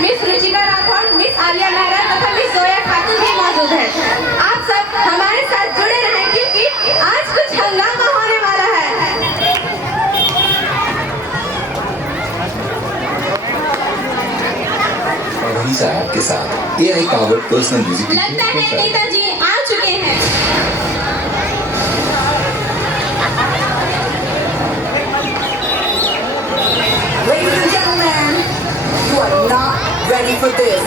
Miss Ruchika Rathore, miss Alia Mehra तथा miss Zoya खातून भी मौजूद है। आप सब हमारे साथ जुड़े रहें क्योंकि आज कुछ हंगामा होने वाला है। और वहीं से आपके साथ AI पावर्ड पर्सनल म्यूजिक लगता है नेताजी आ चुके हैं। Ladies and gentlemen, you are not ready for this.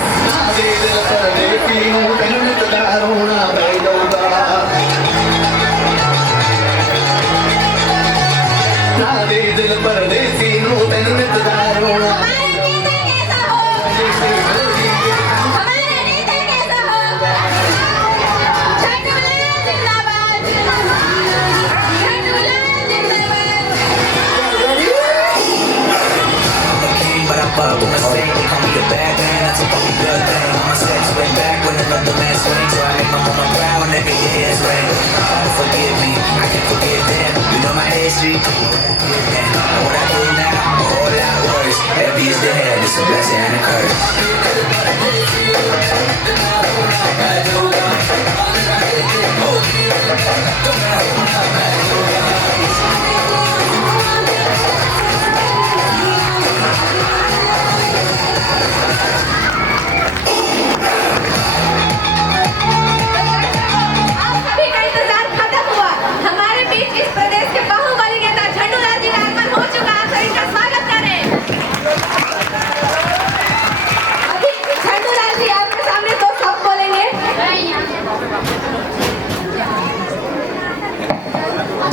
Call me a bad man, that's a fucking good thing. My sex went back when another man swings. So I make my mama proud when I get your hands ring. Father forgive me, I can forgive them. You know my history, and what I do now, a whole lot worse. Heavy is the head, it's a blessing and a curse.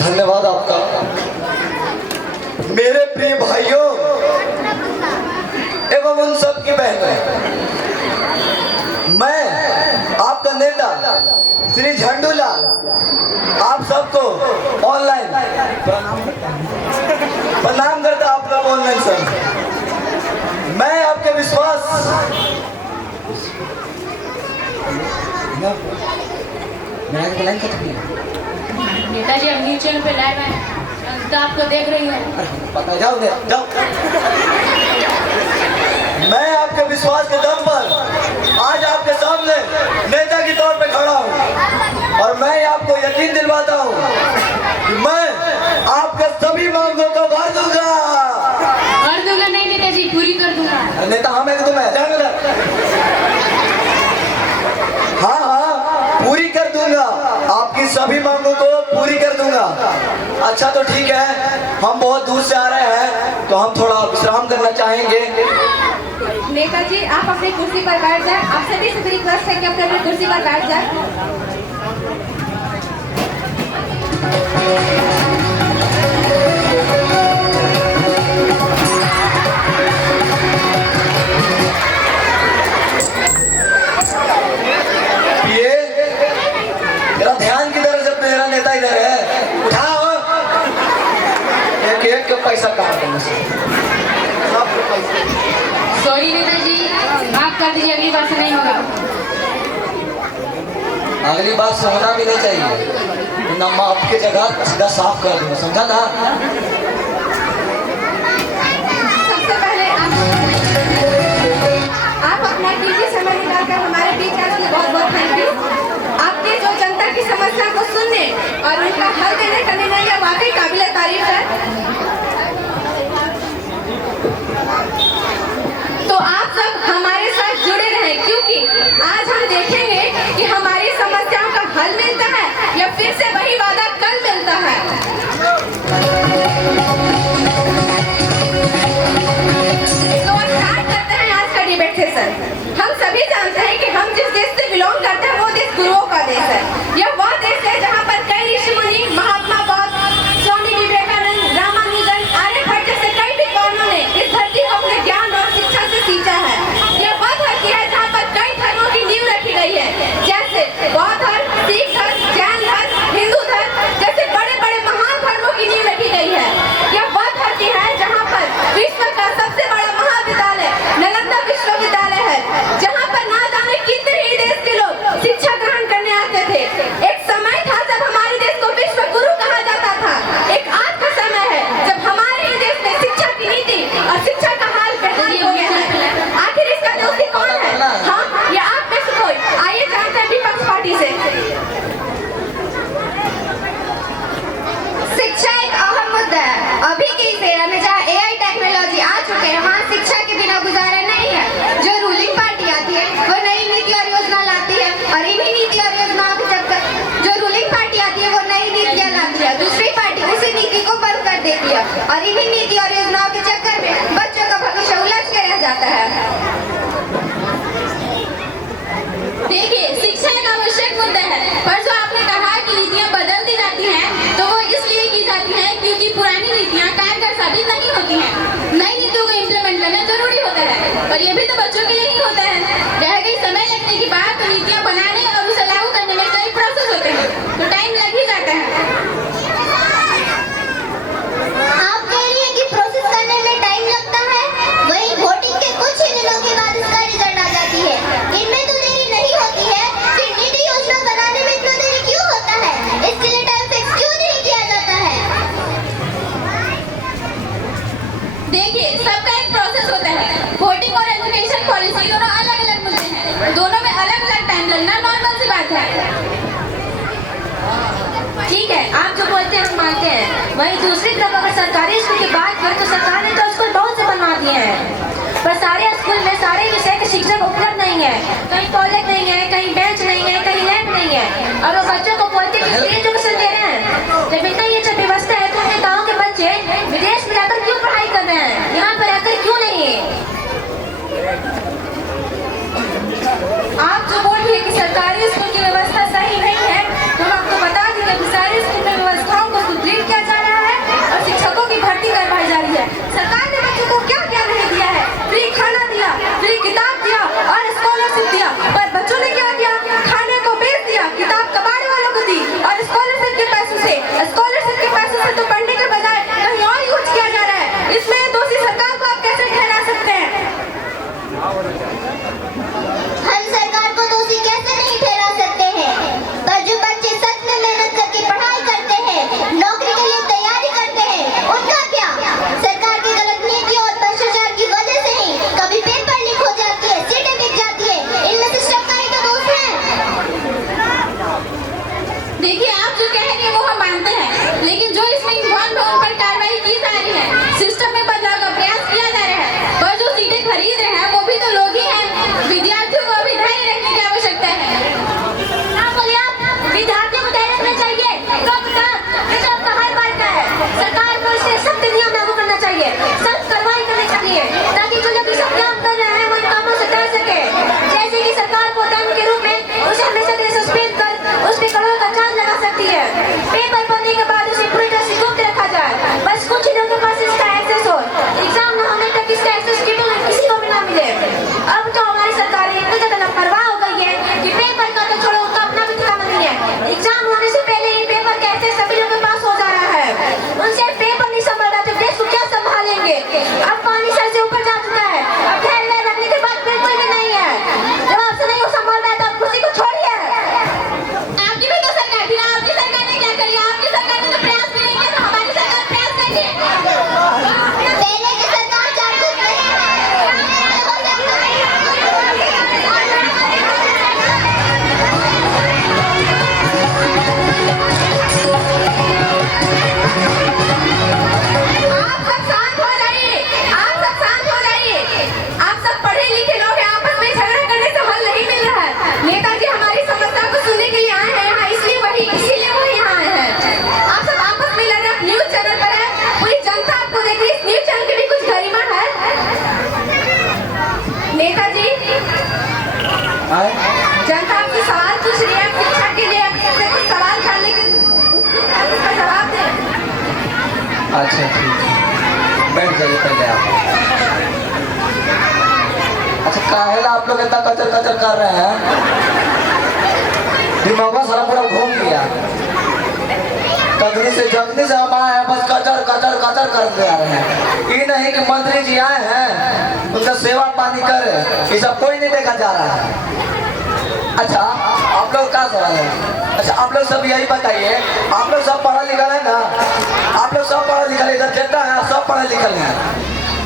धन्यवाद आपका। मेरे प्रिय भाइयों एवं उन सब की बहनों, मैं आपका नेता श्री झंडूलाल आप सबको ऑनलाइन प्रणाम करता। आप लोग ऑनलाइन सर, मैं आपके विश्वास नेताजी अब न्यूज चैनल पे लाइव है, तो आपको देख रही है। पता जाओ जाओ। मैं आपके विश्वास के दम पर आज आपके सामने नेता के तौर पे खड़ा हूँ और मैं आपको यकीन दिलवाता हूँ कि मैं आपके सभी मांगों को भर दूंगा। भर दूंगा नहीं नेताजी, पूरी कर दूंगा। नेता हाँ मैं तुम्हें हाँ हाँ पूरी कर दूंगा, आपकी सभी मांगों को पूरी कर दूंगा। अच्छा तो ठीक है, हम बहुत दूर से आ रहे हैं तो हम थोड़ा विश्राम करना चाहेंगे। नेताजी आप अपनी कुर्सी पर बैठ जाए। आप सभी से रिक्वेस्ट है कि अपनी कुर्सी पर बैठ जाए। ध्यान किधर, जब मेरा नेता इधर है, उठाओ। एक पैसा कहा सॉरी नेताजी, माफ कर दीजिए, अगली बार से नहीं होगा। अगली बार से होना भी नहीं चाहिए, ना माफ की जगह सीधा साफ कर दूंगा, समझा था। सबसे पहले आप अपना कीमती समय निकालकर हमारे बीच आने के लिए बहुत बहुत थैंक यू। आपने जो जनता की समस्या को सुनने और उनका हल देने का निर्णय यह वाकई काबिल तारीफ है। तो आप सब हमारे साथ जुड़े रहें क्योंकि आज हम देखेंगे कि हमारी समस्याओं का हल मिलता है या फिर से वही वादा कल मिलता है। पर ये भी तो बच्चों के लिए ही होता है। रह गई समय लगने की बात, तो नीतियाँ बनाने और उसे लागू करने में कई प्रोसेस होते हैं, तो टाइम लग ही जाता है। आप कह रही हैं कि प्रोसेस करने में टाइम लगता है, वही वोटिंग के कुछ ही दिनों के बाद इसका रिजल्ट आ जाती है। इनमें तो देरी नहीं होती है, फिर नीति योजना बनाने में इतना देरी क्यों होता है? इसके लिए टाइम फिक्स क्यों नहीं किया जाता है? देखिए, सबका एक प्रोसेस होता है। वोटिंग और एजुकेशन पॉलिसी दोनों अलग अलग मुद्दे हैं, दोनों में अलग अलग टाइम लगना नॉर्मल सी बात है। ठीक है, आप जो बोलते हैं हम मानते हैं। वहीं दूसरी तरफ अगर सरकारी स्कूल की बात करें तो सरकार ने तो स्कूल बहुत से बनवा दिए हैं, पर सारे स्कूल में सारे विषय के शिक्षक उपलब्ध नहीं है। कहीं टॉयलेट नहीं है, कहीं बेंच नहीं है, कहीं लैब नहीं है, और वो बच्चों को बोलते हैं फ्री एजुकेशन दे रहे हैं। जब इतना ये सब व्यवस्था है तो अपने गाँव के बच्चे विदेश में जाकर क्यों पढ़ाई कर रहे हैं, यहाँ पर आकर क्यों नहीं? आप जो बोल रही है कि सरकारी स्कूल की व्यवस्था सही नहीं है, तो हम आपको बता देंगे कि सारे स्कूल में व्यवस्थाओं को सुदृढ़ किया जा रहा है और शिक्षकों की भर्ती करवाई जा रही है। सरकार ने बच्चों को क्या क्या नहीं दिया है? फ्री खाना दिया, फ्री किताब दिया और स्कॉलरशिप दिया, पर बच्चों ने क्या किया? खाने को बेच दिया, किताब कबाड़ वालों को दी, और स्कॉलरशिप के पैसों से तो पढ़ने के बजाय कहीं और यूज किया जा रहा है। इसमें दोषी सरकार को आप कैसे ठहरा सकते हैं? हम सरकार को दोषी कैसे नहीं ठहरा सकते हैं, पर जो बच्चे सच में मेहनत करके पढ़ाई करते हैं, नौकरी के लिए तैयारी करते हैं, उनका क्या? सरकार की गलत नीतियों और भ्रष्टाचार की वजह से ही कभी पेपर लीक हो जाती है, सीटें बिक जाती है। इनमें सिस्टम का ही तो दोष है। देखिए, आप जो कह रही हैं वो हम मानते हैं, लेकिन जो इसमें इन्वॉल्व है उन पर कार्रवाई की जा रही है, सिस्टम में बदलाव का प्रयास किया जा रहा है, पर जो सीटें खरीद रहे हैं वो भी तो लोग ही हैं। विद्यार्थियों को अभी धैर्य रखने की आवश्यकता है। क्या बोले आप? विद्यार्थियों को धैर्य रखना चाहिए? कब तक? ये तो आपका हर बार का है। सरकार को इसे सख्त नियम लागू करना चाहिए, सख्त कार्रवाई करनी चाहिए, ताकि जो लोग सब काम कर रहे हैं वो इन कामों से डर सके। जैसे कि सरकार को दंड के रूप में उसे हमेशा देश सस्पेंड कर उस पे करोड़ों का चार्ज लगा सकती है। पेपर पढ़ने के बाद उसे पूरी तरह से गुप्त रखा जाए, बस कुछ ही लोगों के पास इसका एक्सेस हो, एग्जाम न होने तक इसका एक्सेस किसी को भी ना मिले। अब तो हमारी सरकार इतनी ज्यादा लापरवाह हो गई है कि पेपर का तो छोड़ो, उनका अपना भी ठिकाना नहीं है। एग्जाम होने से पहले ही पेपर का एक्सेस सभी लोगों के पास हो जा रहा है। उनसे पेपर नहीं संभाल रहा तो देश को क्या संभालेंगे? अब पानी सर से ऊपर जा चुका है, अब धैर्य रखने की बात बिल्कुल भी नहीं है। जब आपसे नहीं संभाल रहा है तो आप खुशी को छोड़िए। आपकी भी तो सरकार थी ना, आपकी सरकार ने क्या किया? आपकी सरकार ने तो प्रयास भी नहीं किया, तो हमारी सरकार प्रयास करिए। पहले की सरकार जागरूक नहीं है। आप सब शांत हो जाइए, आप सब शांत हो जाइए। आप सब पढ़े लिखे लोग हैं, आपस में झगड़ा करने से हल नहीं मिल रहा है। नेताजी हमारी समस्या को सुनने के लिए आए हैं यहाँ, इसीलिए वो यहाँ आए हैं। आप सब आपस में लड़ रहे हैं, न्यूज चैनल पर है, पूरी जनता आपको देख रही है। इस न्यूज चैनल की भी कुछ गरिमा है। नेताजी, जनता आपसे सवाल पूछ रही है, शिक्षा के लिए आपसे कुछ सवाल करने के उसका जवाब दें। अच्छा ठीक है, बैठ जाइए पहले आप। अच्छा, काहेला आप लोग इतना कचर कचर कर रहे हैं? दिमाग सारा पूरा घूम गया। तगनी से हम आए हैं, बस कचर कचर कचर करते आ रहे हैं। ये नहीं कि मंत्री जी आए हैं उनका सेवा पानी करे, ये सब कोई नहीं देखा जा रहा है। अच्छा, आप लोग क्या सवाल है? अच्छा, आप लोग सब यही बताइए, आप लोग सब पढ़ा लिखा है ना? आप लोग सब पढ़ा लिखा, इधर जितना है सब पढ़ा लिखा है।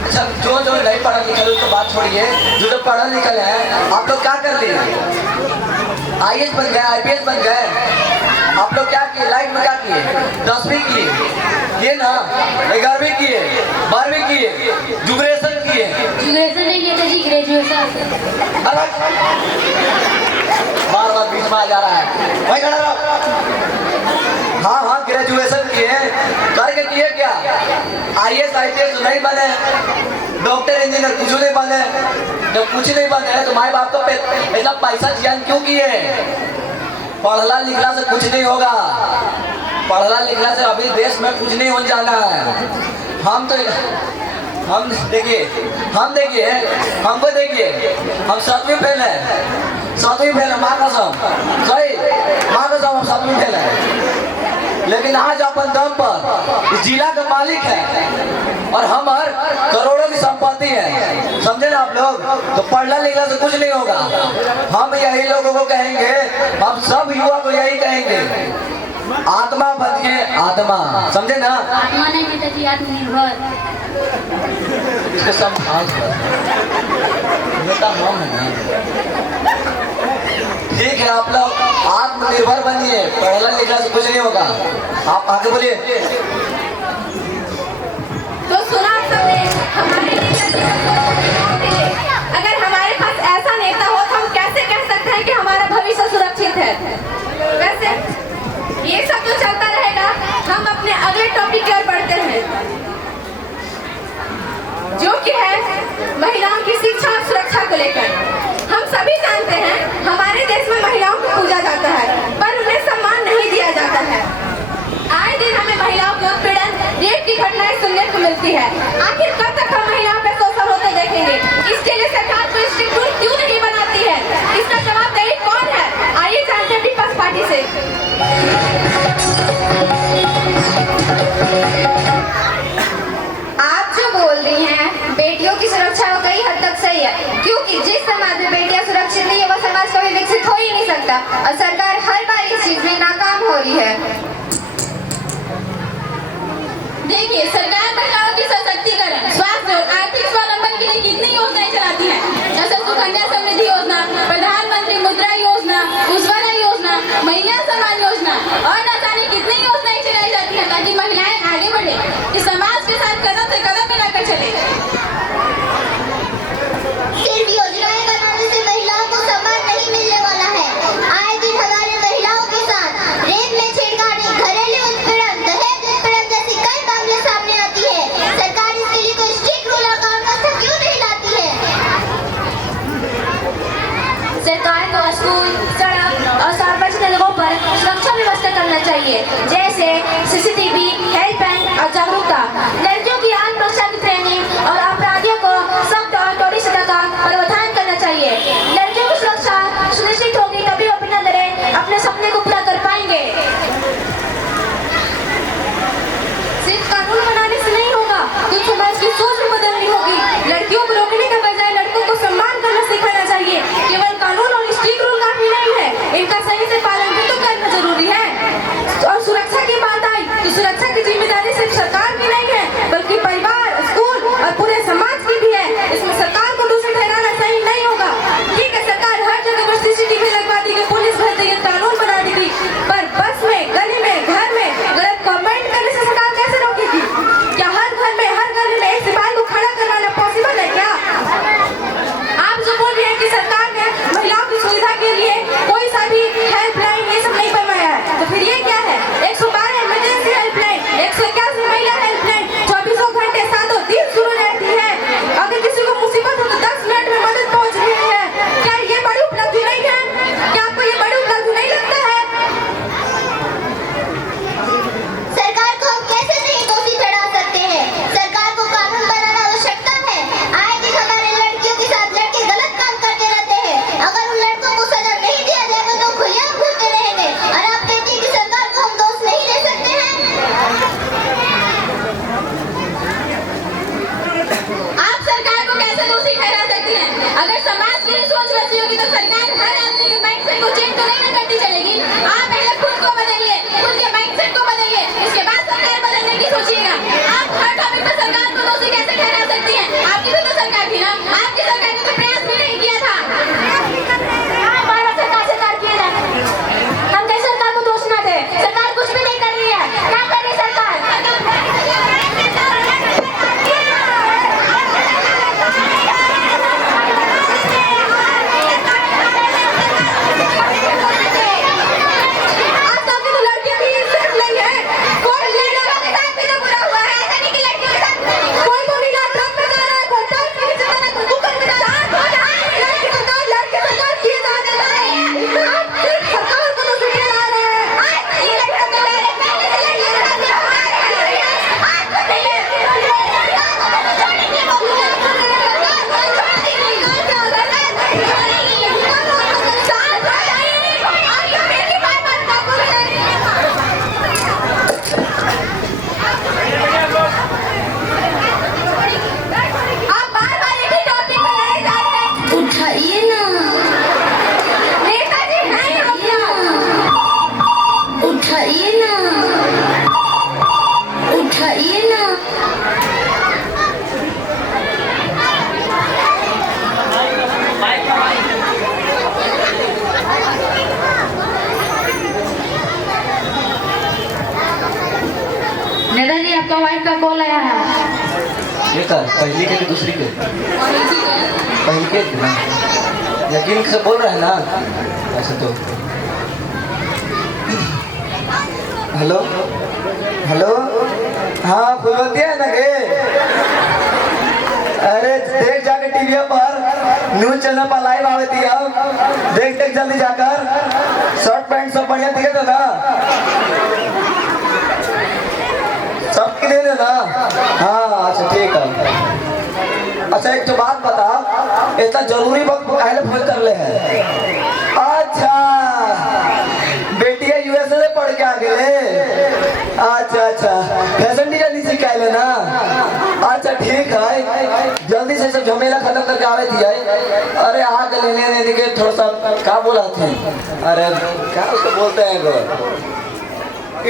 अच्छा, जो नहीं पढ़ा लिखा है तो बात छोड़िए, जो पढ़ा लिखा है आप लोग क्या कर लिए? IAS बन गए, IPS बन गए। आप लोग क्या किए लाइफ में? क्या किए? 10वीं किए, ये ना 11वीं किए, 12वीं किए, ग्रेजुएशन किए। ग्रेजुएशन नहीं किए थे जी, ग्रेजुएशन। बार बीच में आ जा रहा है, वही खड़ा रहो। हाँ, ग्रेजुएशन किए, करके किए क्या? IAS IPS नहीं बने, डॉक्टर इंजीनियर कुछ नहीं बने। जब कुछ नहीं बने तो माई बाप को इतना पैसा जियान क्यों किए? पढ़ला लिखला से कुछ नहीं होगा, पढ़ला लिखला से अभी देश में कुछ नहीं हो जाना है। हम तो हम देखिए हमको देखिए, हम 7वीं फेल है, 7वीं फेल है, माँ कसम, सही माँ कसम हम 7वीं फेल है। लेकिन आज अपन दम पर इस जिला का मालिक है और हमार करोड़ों की संपत्ति है, समझे ना आप लोग। तो पढ़ना लिखना से कुछ नहीं होगा। हम यही लोगों को कहेंगे, हम सब युवा को यही कहेंगे, आत्मा बनिए, आत्मा, समझे ना। आत्मा नहीं पिताजी, आत्मनिर्भर। इसके संभाल नाम है ना। ठीक है, आप लोग आत्मनिर्भर बनिए, पढ़ना लिखना से कुछ नहीं होगा। आप आगे बोलिए। तो सुना आप सबने, हमारे अगर हमारे पास ऐसा नेता हो तो हम कैसे कह सकते हैं कि हमारा भविष्य सुरक्षित है। वैसे ये सब तो चलता रहेगा, हम अपने अगले टॉपिक की ओर बढ़ते हैं, जो कि है महिलाओं की शिक्षा और सुरक्षा को लेकर। हम सभी जानते हैं हमारे देश में महिलाओं को पूजा जाता है, पर उन्हें सम्मान नहीं दिया जाता है। आए दिन हमें महिलाओं के उत्पीड़न, रेप की घटनाएं सुनने को मिलती है। आखिर कब तक हम महिलाओं पर शोषण होते देखेंगे? इसके लिए सरकार कोई स्ट्रिक्ट रूल क्यों नहीं बनाती है? इसका जवाबदेही कौन है? आइए जानते हैं पीपल्स पार्टी से। आप जो बोल रही हैं बेटियों की सुरक्षा वो कई हद तक सही है, क्योंकि जिस समाज में बेटियां सुरक्षित नहीं है वो समाज कभी विकसित हो ही नहीं सकता, और सरकार हर बार इस चीज में नाकाम हो रही है। देखिए, सरकार महिलाओं की सशक्तिकरण, स्वास्थ्य और आर्थिक स्वावलंबन के लिए कितनी योजनाएं चलाती है, जैसे सुकन्या समृद्धि योजना, प्रधानमंत्री मुद्रा योजना, उज्ज्वला योजना, महिला सम्मान योजना और न जाने कितनी योजनाएं चलाई जाती है ताकि महिलाएं आगे बढ़े, इस समाज के साथ कदम से कदम मिलाकर चले। सिर्फ योजनाएं बनाने से महिलाओं को सम्मान नहीं मिलने वाला है। आए दिन हमारे महिलाओं के साथ रेप में छेड़खानी, घरेलू उत्पीड़न, दहेज उत्पीड़न जैसी कई मामले सामने आती है। सरकार इसके लिए कोई स्ट्रिक्ट रूल और कानून व्यवस्था क्यों नहीं लाती है? सरकार को स्कूल, सड़क और सार्वजनिक जगहों पर सुरक्षा व्यवस्था करना चाहिए, जैसे CCTV, हेल्पलाइन और जागरूकता। लड़कियों की आत्मरक्षा की ट्रेनिंग और अपराधियों को सख्त और कड़ी सजा का प्रावधान करना चाहिए। लड़कियों की सुरक्षा सुनिश्चित होगी तभी वो बिना डरे अपने सपने को पूरा कर पाएंगे। सिर्फ कानून बनाने से नहीं होगा, कुछ समाज की सोच भी बदलनी होगी। लड़कियों को रोकने के बजाय लड़कों को सम्मान करना सिखाना चाहिए। केवल कानून और स्ट्रिक्ट रूल काफी नहीं है, इनका सही से पालन भी तो करना जरूरी है। और सुरक्षा की बात आई तो सुरक्षा की जिम्मेदारी सिर्फ सरकार की नहीं है, बल्कि परिवार, स्कूल और पूरे समाज की भी है। इसमें सरकार को दोषी ठहराना सही नहीं होगा। ठीक है, सरकार हर जगह पर CCTV लगवा देगी, पुलिस भर देगी, कानून बना देगी, पर बस में, गली में, घर में गलत कमेंट करने से सरकार कैसे रोकेगी? क्या हर घर में, हर गली में एक सिपाही को खड़ा करवाना पॉसिबल है क्या? आप जो बोल रहे हैं कि सरकार ने महिलाओं की सुविधा के लिए कोई सा भी हेल्पलाइन ये सब नहीं बनवाया है, तो फिर ये क्या है? 112 इमरजेंसी हेल्पलाइन, 181 महिला हेल्पलाइन 24 घंटे 7 दिन शुरू रहती है। अगर किसी को मुसीबत हो तो 10 मिनट में मदद पहुंच रही है। क्या ये बड़ी उपलब्धि नहीं है? क्या आपको ये बड़ी उपलब्धि नहीं लगता है? सरकार को हम कैसे नहीं दोषी ठहरा सकते हैं? सरकार को कानून बनाना आवश्यकता है। आए दिन हमारे लड़कियों के साथ लड़के गलत काम करते रहते हैं। अगर उन लड़कों को सजा नहीं दिया जाएगा तो खुलेआम घूमते रहेंगे, और आप कहती हैं कि सरकार को हम दोष नहीं दे सकते हैं? आप सरकार को कैसे दोषी ठहरा सकती हैं? अगर समाज की ही सोच वैसी होगी तो सरकार हर आदमी के माइंडसेट को चेंज तो नहीं ना करती चलेगी। आप पहले खुद को बदलिए, खुद के माइंडसेट को बदलिए, उसके बाद सरकार बदलने की सोचिएगा। आप हर टॉपिक पर सरकार को दोषी कैसे ठहरा सकती हैं? आपकी भी तो सरकार थी ना, आपकी सरकार ने तो प्रयास भी नहीं किया था। हमारा सरकार से कार्य किया जाए, हम कैसे सरकार को दोष ना दे? सरकार कुछ भी नहीं कर रही है, क्या कर रही है सरकार? आपका वाइफ का कॉल आया है। ये कर पहली के दूसरी के पहली के ना यकीन से बोल रहे हैं ना ऐसे तो। हेलो हेलो हाँ फुलवंती है ना के? अरे देख जाके टीवी पर न्यूज चैनल पर लाइव आवे थी। अब देख देख जल्दी जाकर शर्ट पैंट सब बढ़िया दिखे थे ना सबके दे देना। हाँ अच्छा ठीक है। अच्छा एक तो बात बता इतना जरूरी वक्त पहले फोन कर ले है। अच्छा बेटिया यूएसए से पढ़ के आ गए। अच्छा अच्छा फैशन डिजाइनिंग सीख के लेना। अच्छा ठीक है जल्दी से सब झमेला खत्म करके आवे थी। अरे आग लेने देने के थोड़ा सा क्या बोला थे? अरे क्या उसको बोलते हैं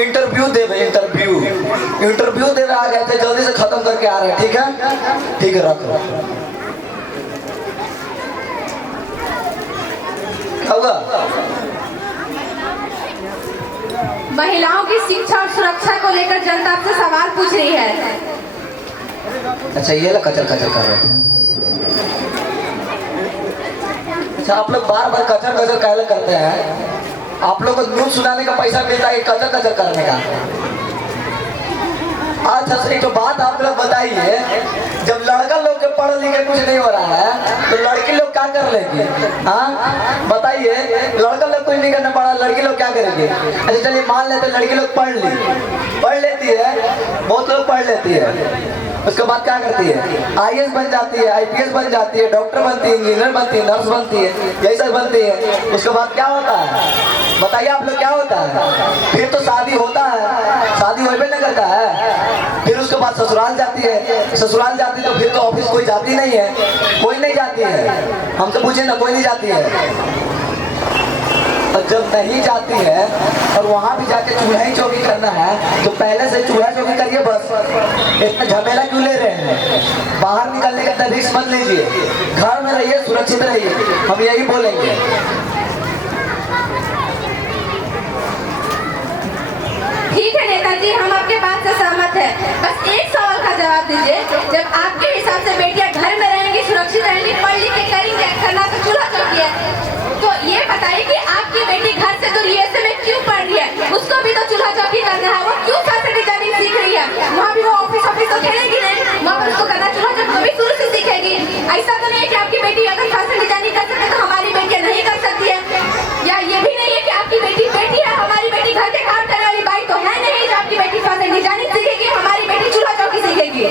इंटरव्यू देवे इंटरव्यू देवे आ गए थे। जल्दी से खत्म करके आ रहे हैं। ठीक है रखो। क्या होगा? महिलाओं की शिक्षा और सुरक्षा को लेकर जनता आपसे सवाल पूछ रही है। अच्छा ये ला कचर कर रहे हैं। अच्छा आप लोग बार बार कचर कहले करते हैं। आप लोग को न्यूज सुनाने का पैसा मिलता है कचर करने का। अच्छा एक तो बात आप लोग बताइए जब लड़का लोग के पढ़ लिखे कुछ नहीं हो रहा है तो लड़की लोग क्या कर लेगी? हाँ बताइए लड़का लोग कुछ नहीं करना पड़ा लड़की लोग क्या करेगी? अच्छा चलिए मान लेते लड़की लोग पढ़ लेती है बहुत लोग पढ़ लेती है। उसके बाद क्या करती है? IAS बन जाती है IPS बन जाती है डॉक्टर बनती है इंजीनियर बनती है नर्स बनती है यही सब बनती है। उसके बाद क्या होता है बताइए आप लोग क्या होता है? फिर तो शादी होता है शादी होने नहीं करता है। फिर उसके बाद ससुराल जाती है तो फिर तो ऑफिस कोई जाती नहीं है कोई नहीं जाती है। हमसे पूछे ना कोई नहीं जाती है। और जब नहीं जाती है और वहाँ भी जाके चूल्हा ही चौकी करना है तो पहले से चूल्हा चौकी करिए बस। इतना झमेला क्यों ले रहे हैं? बाहर निकलने का रिस्क मत लीजिए घर में रहिए सुरक्षित रहिए हम यही बोलेंगे। ठीक है नेताजी हम आपके बात से सहमत है। बस एक सवाल का जवाब दीजिए जब आपके हिसाब से बेटियां घर में रहेंगी सुरक्षित रहेंगी पढ़ लिख के करेंगे करना तो चूल्हा चौकी है तो ये बताइए कि आपकी बेटी घर से तो यूएसए में क्यों पढ़ रही है? उसको भी तो चूल्हा चौकी करना है। वो क्यों फैशन डिजाइनिंग सीख रही है? वहाँ भी वो ऑफिस तो खेलेगी नहीं वहाँ पर उसको करना चूल्हा चौकी भी शुरू से सीखेगी। ऐसा तो नहीं है कि आपकी बेटी अगर फैशन डिजाइनिंग कर सकती है तो हमारी बेटियां नहीं कर सकती है। या ये भी नहीं है कि आपकी बेटी है हमारी बेटी घर के काम करने वाली बाई तो है नहीं जो आपकी बेटी फैशन डिजाइनिंग सीखेगी हमारी बेटी चूल्हा चौकी सीखेगी।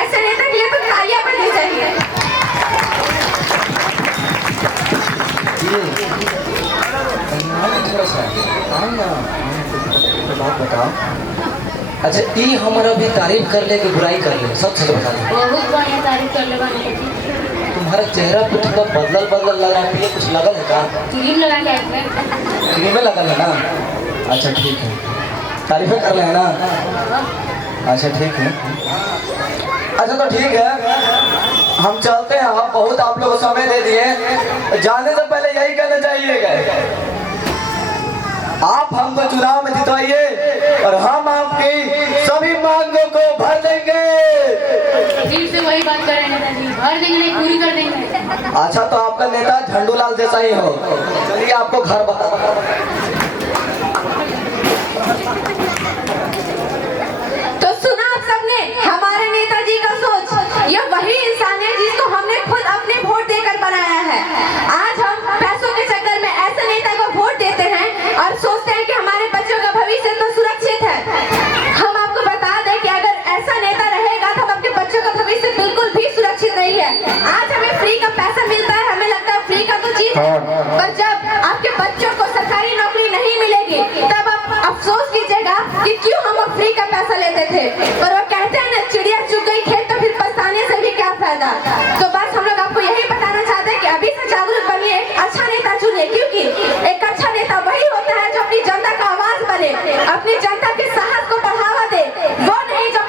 ऐसे नेता के लिए तो तालियां बजनी चाहिए। बात बताओ अच्छा ये हमारा भी तारीफ कर ले कि बुराई कर ले सब सच बता दो। बहुत बढ़िया तारीफ कर ले तुम्हारा चेहरा कुछ तो बदल लग रहा है कुछ लगल है का? क्रीम लगा के क्रीम में लगल है ना? अच्छा ठीक है तारीफें कर ले है ना? अच्छा ठीक है। अच्छा तो ठीक है हम चलते हैं। हम बहुत आप लोग समय दे दिए जाने से पहले यही कहना चाहिएगा आप हमको चुनाव में जितवाइए और हम आपकी सभी मांगों को भर देंगे। फिर से वही बात कर रहे हैं नेताजी भर देंगे नहीं पूरी कर देंगे। अच्छा तो आपका नेता झंडूलाल जैसा ही हो। चलिए आपको घर बता तो सुना आप सबने हमारे नेताजी का सोच। यह वही इंसान है जिसको हमने खुद अपने वोट देकर बनाया है। आज हम पैसों के चक्कर में ऐसे नेता को वोट देते हैं और सोचते हैं कि हमारे बच्चों का भविष्य तो सुरक्षित है। हम आपको बता दें कि अगर ऐसा नेता रहेगा तो आपके बच्चों का भविष्य बिल्कुल भी सुरक्षित नहीं है। आज हमें फ्री का पैसा मिलता है हमें लगता है फ्री का तो चीज है पर जब आपके बच्चों को सरकारी नौकरी नहीं मिलेगी तब आप अफसोस कीजिएगा कि क्यों हम फ्री का पैसा लेते थे। पर वो कहते हैं ना चिड़िया चुग गई खेत तो फिर पछताने से भी क्या फायदा।